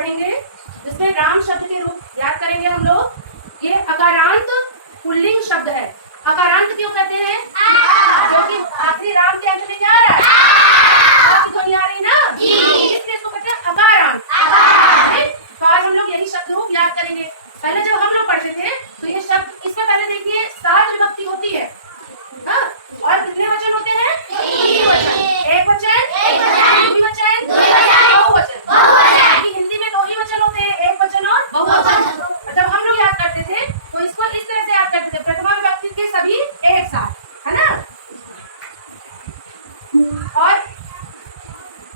पढ़ेंगे जिसमें राम शब्द के रूप याद करेंगे हम लोग। ये अकारांत पुल्लिंग शब्द है। अकारांत क्यों कहते हैं? क्योंकि आखिरी राम के अंत में क्या आ रहा है? ध्वनि आ रही ना, इसलिए इसको कहते हैं अकारांत। तो आज हम लोग यही शब्द रूप याद करेंगे। पहले जब हम लोग पढ़ते थे तो ये शब्द, इससे पहले देखिए 7 विभक्ति होती है और कितने वचन होते हैं? 3 वचन। एक वचन, द्विवचन, बहुवचन। हिंदी में 2 ही वचन होते हैं, एक वचन और बहुवचन। जब हम लोग याद करते थे तो इसको इस तरह से याद करते थे, प्रथमा विभक्ति के सभी एक साथ, है ना, और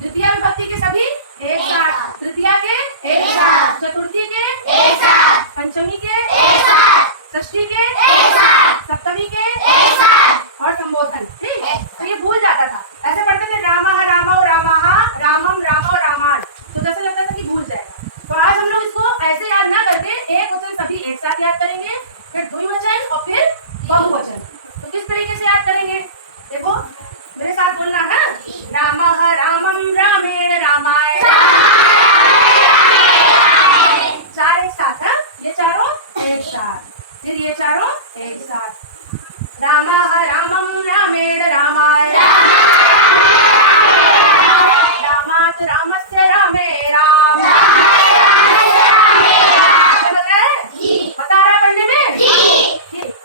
द्वितीय विभक्ति के सभी एक साथ, तृतीया के एक साथ, चतुर्थी के एक साथ, पंचमी के एक साथ, षष्ठी के एक साथ, सप्तमी के एक साथ और संबोधन। ठीक है, तो ये भूल जाता था। ऐसे पढ़ते थे रामः रामौ रामः रामम रामो रामाण, तो जैसे लगता था कि भूल जाएगा। तो आज हम लोग इसको ऐसे याद ना करके एक वचन सभी एक साथ याद करेंगे, फिर द्विवचन और फिर बहुवचन। तो किस तरीके से याद करेंगे? देखो मेरे साथ बोलना है, रामः रामम रामेण रामाय। 4 एक साथ है, ये चारों एक साथ, फिर ये चारों एक साथ। रामः रामम रामेण रामाय, रामात् रामस्य रामे राम। बता रहा है पढ़ने में?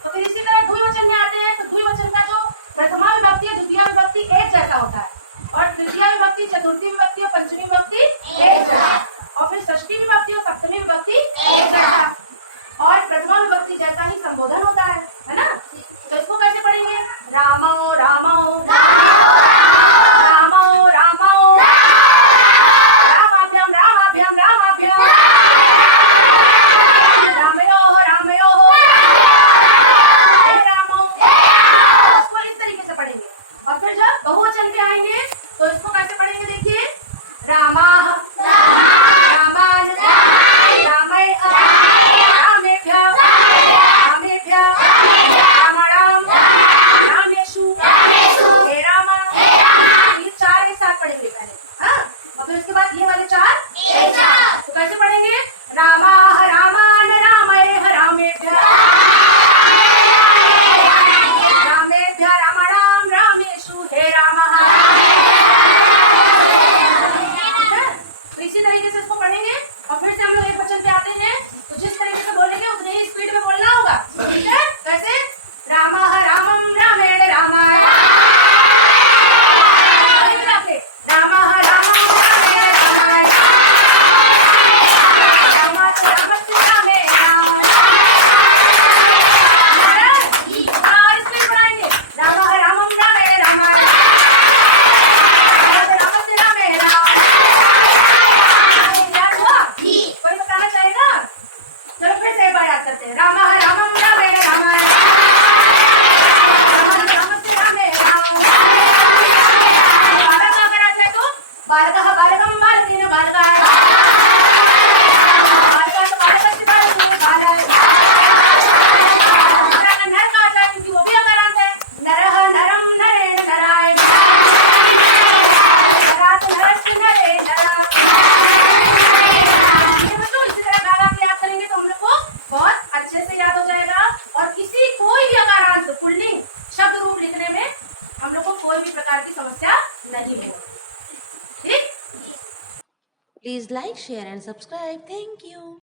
तो फिर इसी तरह द्विवचन में आते हैं। तो द्विवचन का जो प्रथमा विभक्ति है, द्वितीय विभक्ति एक जैसा होता है, और तृतीय विभक्ति, चतुर्थी विभक्ति और पंचमी विभक्ति एक जैसा, और फिर षष्ठी विभक्ति और सप्तमी विभक्ति एक जैसा, और प्रथमा विभक्ति जैसा ही संबोधन होता है ना। तो इसको कैसे पढ़ेंगे? रामो रामो रामो रामो रामाभ्याम रामाभ्याम रामाभ्याम रामयोः रामयोः रामो। इसको इस तरीके से पढ़ेंगे। और फिर जब बहुवचन पे आएंगे तो इसको कैसे पढ़ेंगे? देखिए, रामाः रामान रामैः रामेभ्यः रामेभ्यः रामाणां रामेषु हे राम। ये 4 एक साथ पढ़ेंगे पहले, हाँ, और फिर उसके बाद ये वाले 4 एक साथ। तो कैसे पढ़ेंगे? रामाः रामान रामैः रामेभ्यः रामेभ्यः रामाणां रामेषु हे रामः। तो इसी तरीके से इसको पढ़ेंगे और फिर से हम लोग एक वचन पे आते हैं। तो जिस तरीके से बोलेंगे उतने ही स्पीड में बोलना होगा, ठीक है? कैसे? रामः रामम रामेण रामाय, रामः रामम रामेण रामाय, रामात् रामस्य रामे राम। और स्पीड बढ़ाएंगे, रामः रामम रामेण रामाय, रामात् रामस्य रामे राम। याद हुआ? कोई बताना चाहेगा? चलो फिर से एक बार याद करते हैं। रामः रामम रामेण रामाय, रामात् रामस्य रामे राम। बालक अगर आ जाए तो बालकः बालकं बालकेन बालकाय, बालकात् बालकस्य बालकेन बालाय। नर का आता है क्योंकि वो भी अकारांत है। नरः नरम नरेण नराय, नरात् नरस्य नरे नरा। तो इसी तरह गा के याद करेंगे तो हम लोग को बहुत अच्छे से याद हो जाएगा, और किसी कोई भी अकारांत पुल्लिंग शब्द रूप लिखने में हम लोग को कोई भी प्रकार की समस्या नहीं होगी। ठीक? Please like, share and subscribe. Thank you.